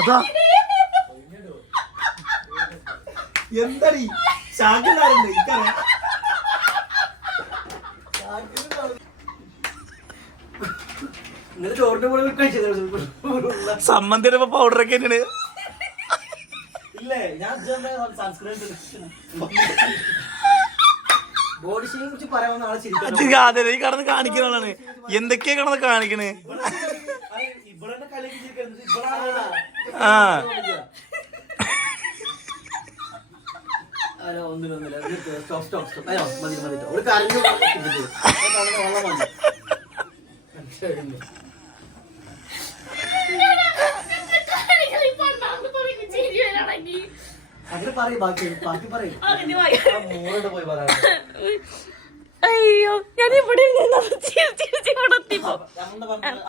അതാ എന്താടി ശാഖിലായിരുന്നു എനിക്കറിയാം. സമ്മന്തി പൗഡറൊക്കെ തന്നെയാണ്. ഇല്ലേ ഞാൻ ബോഡി ഷേമിനെ കുറിച്ച് പറയാവുന്ന ആളെ ചിരിക്കും. ഈ കടന്ന് കാണിക്കുന്നതാണ്. എന്തൊക്കെയാ കടന്ന് കാണിക്കണേ? ആ ഒന്നിനൊന്നുമില്ല. അയ്യോ മതി മതി. ഒരു കരഞ്ഞു വെള്ളം വന്നു. അങ്ങനെ പറയും. ബാക്കി പറയും. മോളോട് പോയി പറയാം. അയ്യോ ഞാൻ ഇവിടെ